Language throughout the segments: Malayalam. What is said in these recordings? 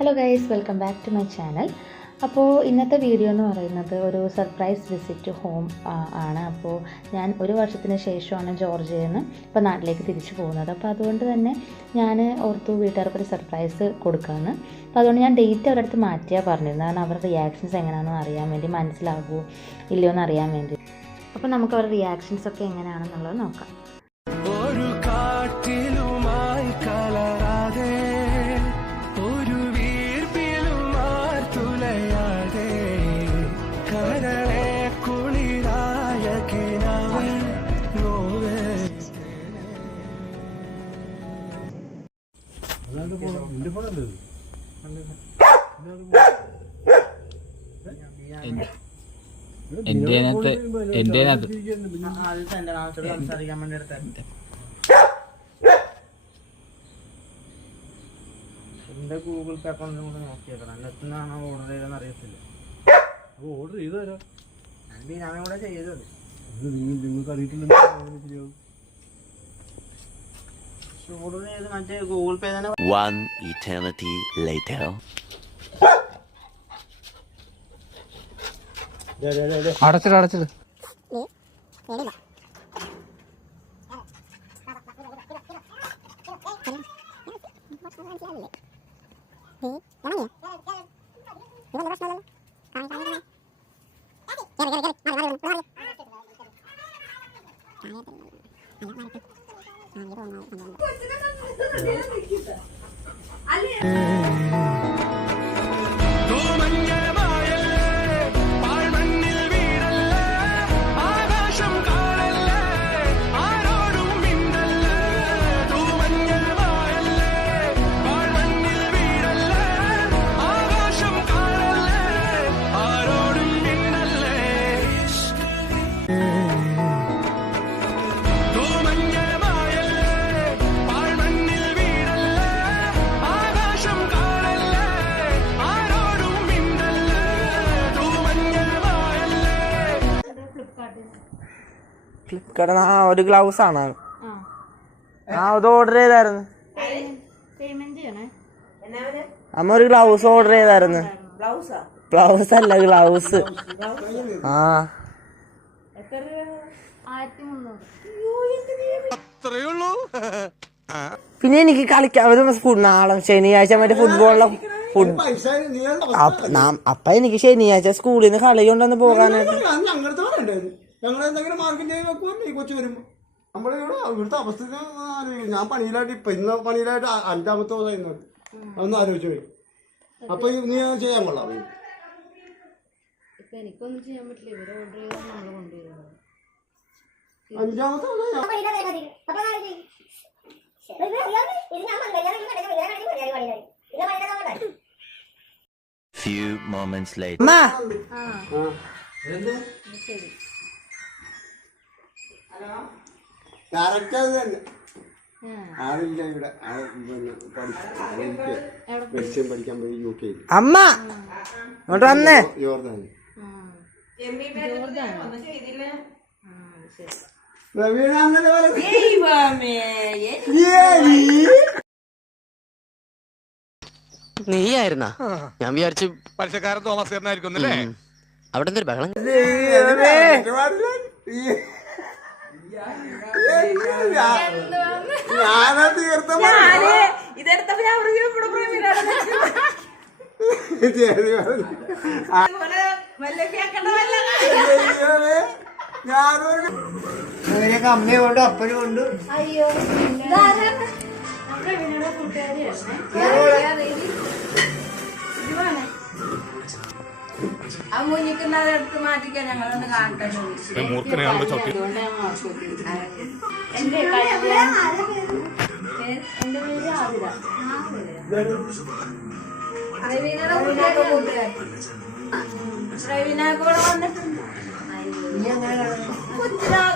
Hello guys, welcome back to my channel. അപ്പോൾ ഇന്നത്തെ വീഡിയോ എന്ന് പറയുന്നത് ഒരു സർപ്രൈസ് വിസിറ്റ് ഹോം ആണ്. അപ്പോൾ ഞാൻ ഒരു വർഷത്തിന് ശേഷമാണ് ജോർജിയയിൽ നിന്ന് ഇപ്പോൾ നാട്ടിലേക്ക് തിരിച്ചു പോകുന്നത്. അപ്പോൾ അതുകൊണ്ട് തന്നെ ഞാൻ ഓർത്തു വീട്ടുകാർക്കൊരു സർപ്രൈസ് കൊടുക്കാമെന്ന്. അപ്പോൾ അതുകൊണ്ട് ഞാൻ ഡേറ്റ് അവരുടെ അടുത്ത് മാറ്റിയാൽ പറഞ്ഞിരുന്നത്. കാരണം അവരുടെ റിയാക്ഷൻസ് എങ്ങനെയാണെന്ന് അറിയാൻ വേണ്ടി, മനസ്സിലാകുമോ ഇല്ലയോ എന്ന് അറിയാൻ വേണ്ടി. അപ്പോൾ നമുക്ക് അവരുടെ റിയാക്ഷൻസ് ഒക്കെ എങ്ങനെയാണെന്നുള്ളത് നോക്കാം. ഒരു കാറ്റിലുമായി കലരാതെ ഒരു വീർപ്പിലുമാർ തുലയാതെ കരളെ കുളിരായ കിനാവൽ നോവേ. എന്റെ ഗൂഗിൾ പേ അക്കൗണ്ടിലും കൂടെ നോക്കിയേക്കണം. എന്നെത്തുന്നാണോ ഓർഡർ ചെയ്തെന്ന് അറിയത്തില്ല. ഓർഡർ ചെയ്തു തരാം. ഞാൻ കൂടെ ചെയ്തത് നിങ്ങൾക്ക് അറിയിട്ടില്ലെങ്കിൽ ഓർഡർ ചെയ്ത് മറ്റേ ഗൂഗിൾ പേ തന്നെ. One eternity later. അടച്ചിട്ട് ഫ്ലിപ്കാർട്ട് ഒരു ഗ്ലൗസ് ആണ്. അത് ഓർഡർ ചെയ്തായിരുന്നു. അമ്മ ഒരു ഗ്ലൗസ് ഓർഡർ ചെയ്തായിരുന്നു. ഗ്ലൗസ് അല്ല, ഗ്ലൗസ്. പിന്നെ എനിക്ക് കളിക്കാൻ നാളെ ശനിയാഴ്ച മറ്റേ ഫുട്ബോളിലെ അപ്പൊ എനിക്ക് ശനിയാഴ്ച സ്കൂളിൽ നിന്ന് കളി കൊണ്ടൊന്ന് പോകാനായിട്ട്. ഞങ്ങളെന്തെങ്കിലും മാർഗം ചെയ്ത് വെക്കുമല്ലോ ഈ കൊച്ചു വരുമ്പോ. നമ്മളിവിടെ ഇവിടുത്തെ അവസ്ഥ ഞാൻ പണിയിലായിട്ട് ഇപ്പൊ ഇന്ന് പണിയിലായിട്ട് 5ാമത്തെ ദിവസം അതൊന്ന് ആലോചിച്ചു പോയി. അപ്പൊ നീ ചെയ്യാൻ കൊള്ളാം. എനിക്കൊന്നും ചെയ്യാൻ പറ്റില്ല. ഇവരെ ഓർഡർ ചെയ്താൽ നമ്മൾ കൊണ്ടുവരുന്നത് 5ാമത്തെ Few moments later. കറക്റ്റ് അത് തന്നെ. ആളില്ല ഇവിടെ. മെഡിസിൻ പഠിക്കാൻ പോയി UK. അമ്മ ഇങ്ങോട്ട് വന്നേ. ജോർദാൻ നീയായിരുന്നാ? ഞാൻ വിചാരിച്ചു പലിശക്കാരൻ തോമസ് ചേട്ടനായിരിക്കും അല്ലേ? അവിടെ എന്തൊരു ബഹളം. അമ്മയെ കൊണ്ട് അപ്പനും കൊണ്ട് ആ മുന്നിക്കുന്നത് എടുത്ത് മാറ്റിക്കാൻ ഞങ്ങളൊന്ന് കാണട്ടെ. എന്റെ പേര് ആതിര. പ്രവീണ കൂടെ വന്നിട്ടുണ്ട്.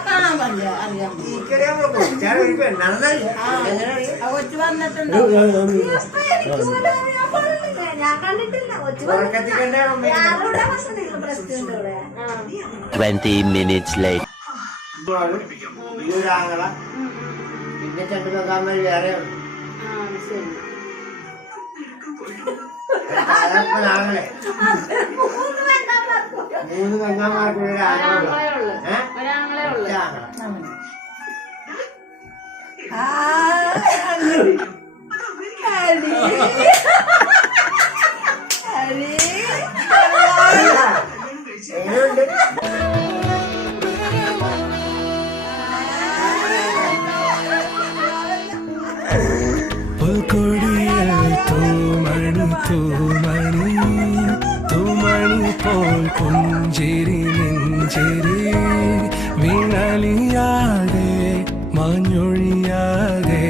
കാണാൻ പറ്റില്ല, അറിയാം. കൊച്ചു വന്നിട്ടുണ്ട്. ഞാൻ കണ്ടിട്ടില്ല. 20 minutes later. പിന്നെ ചെണ്ടു വെക്കാൻ വേണ്ടി വേറെ ശരി. മൂന്ന് പെങ്ങന്മാർക്ക് ഒരാങ്ങളേ ഉള്ളു. ഒരാങ്ങളേ ഉള്ളു. പുൽക്കൊടിയിൽ തൂമണി തൂമണി തൂമണി പോൽ പുഞ്ചിരി നെഞ്ചിരി വീണലിയാതെ മാഞ്ഞൊഴിയാതെ